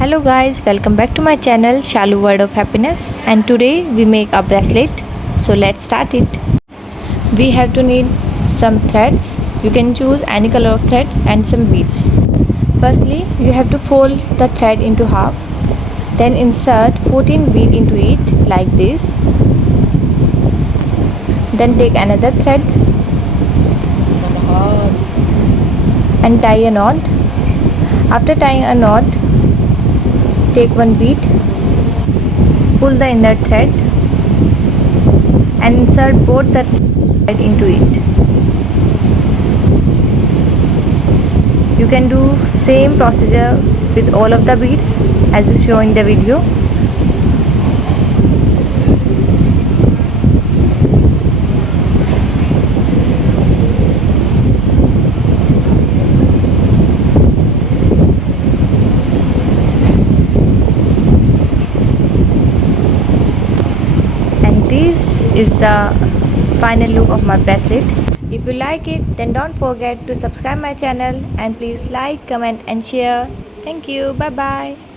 Hello guys, welcome back to my channel Shalu World of Happiness, and today we make a bracelet. So let's start it. We have to need some threads. You can choose any color of thread and some beads. Firstly, you have to fold the thread into half. Then insert 14 beads into it like this. Then take another thread and tie a knot. After tying a knot, take one bead, pull the inner thread and insert both the thread into it. You can do same procedure with all of the beads as you show in the video. This is the final look of my bracelet. If you like it, then don't forget to subscribe my channel and please like, comment and share. Thank you. Bye bye.